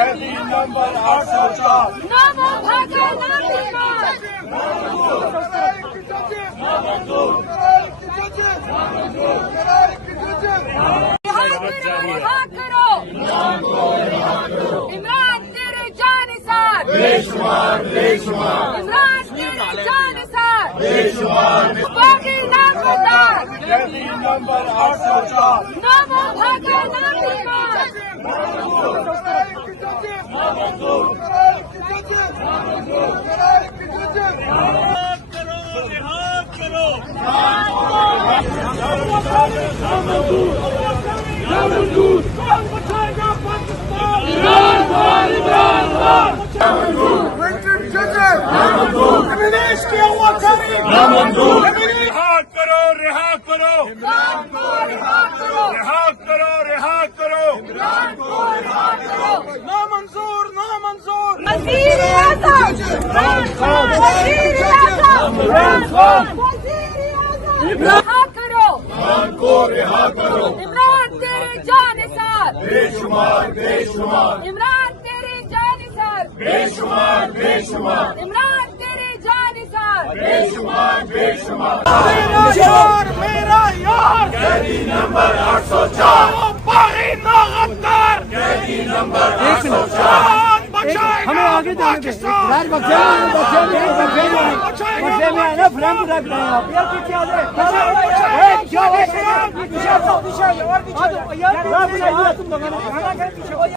قیدی نمبر 804 نامو بھاگا رہا کرو عمران تیرے جانثار بے شمار عمران تیرے جانثار بے شمار باقی ناگزار قیدی نمبر 804 نامو بھاگا نابیمار رہا کرو نامنظور وزیر اعظم رہا کرو عمران تیرے جانثار بے شمار عمران تیرے جانثار بے شمار عمران تیرے جانثار میرا یار قیدی نمبر 804 باغی ناغدار قیدی نمبر 804 ہمیں آگے جانے دیں